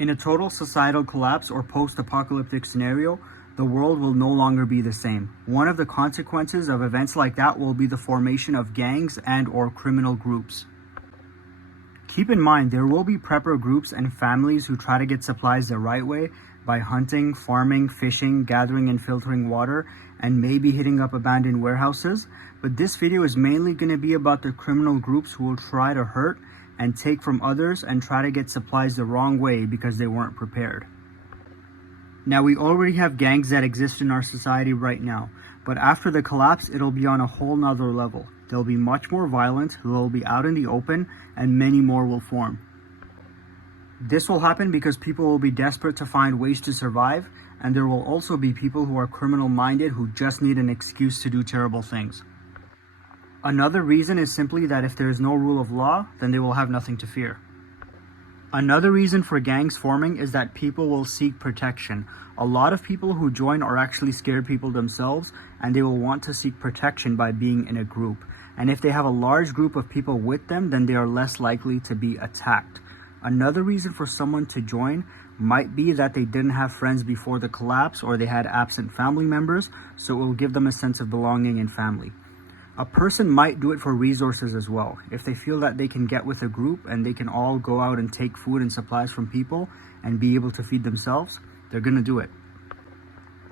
In a total societal collapse or post-apocalyptic scenario, the world will no longer be the same. One of the consequences of events like that will be the formation of gangs and/or criminal groups. Keep in mind, there will be prepper groups and families who try to get supplies the right way by hunting, farming, fishing, gathering and filtering water, and maybe hitting up abandoned warehouses. But this video is mainly going to be about the criminal groups who will try to hurt and take from others and try to get supplies the wrong way because they weren't prepared. Now, we already have gangs that exist in our society right now, but after the collapse, it'll be on a whole nother level. They'll be much more violent, they'll be out in the open, and many more will form. This will happen because people will be desperate to find ways to survive, and there will also be people who are criminal-minded who just need an excuse to do terrible things. Another reason is simply that if there is no rule of law, then they will have nothing to fear. Another reason for gangs forming is that people will seek protection. A lot of people who join are actually scared people themselves, and they will want to seek protection by being in a group. And if they have a large group of people with them, then they are less likely to be attacked. Another reason for someone to join might be that they didn't have friends before the collapse, or they had absent family members, so it will give them a sense of belonging and family. A person might do it for resources as well. If they feel that they can get with a group and they can all go out and take food and supplies from people and be able to feed themselves, they're gonna do it.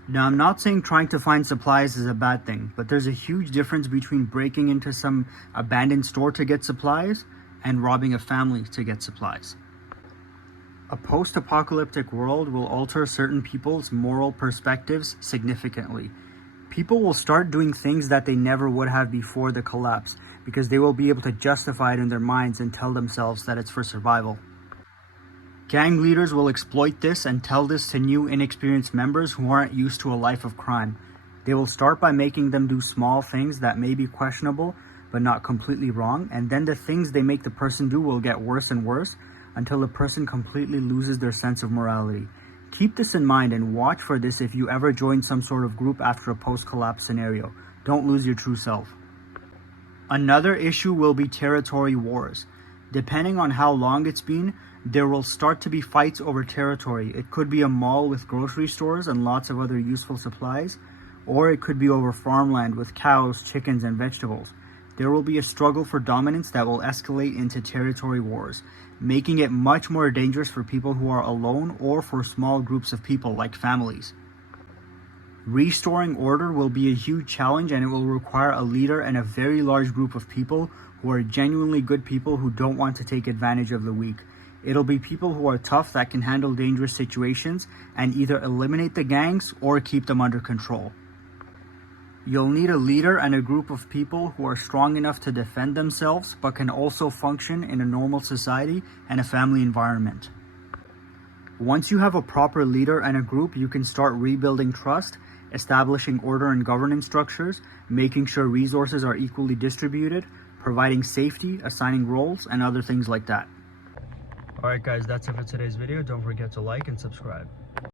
Now, I'm not saying trying to find supplies is a bad thing, but there's a huge difference between breaking into some abandoned store to get supplies and robbing a family to get supplies. A post-apocalyptic world will alter certain people's moral perspectives significantly. People will start doing things that they never would have before the collapse because they will be able to justify it in their minds and tell themselves that it's for survival. Gang leaders will exploit this and tell this to new inexperienced members who aren't used to a life of crime. They will start by making them do small things that may be questionable but not completely wrong, and then the things they make the person do will get worse and worse until the person completely loses their sense of morality. Keep this in mind and watch for this if you ever join some sort of group after a post-collapse scenario. Don't lose your true self. Another issue will be territory wars. Depending on how long it's been, there will start to be fights over territory. It could be a mall with grocery stores and lots of other useful supplies, or it could be over farmland with cows, chickens, and vegetables. There will be a struggle for dominance that will escalate into territory wars, making it much more dangerous for people who are alone or for small groups of people like families. Restoring order will be a huge challenge, and it will require a leader and a very large group of people who are genuinely good people who don't want to take advantage of the weak. It'll be people who are tough that can handle dangerous situations and either eliminate the gangs or keep them under control. You'll need a leader and a group of people who are strong enough to defend themselves but can also function in a normal society and a family environment. Once you have a proper leader and a group, you can start rebuilding trust, establishing order and governance structures, making sure resources are equally distributed, providing safety, assigning roles, and other things like that. Alright guys, that's it for today's video. Don't forget to like and subscribe.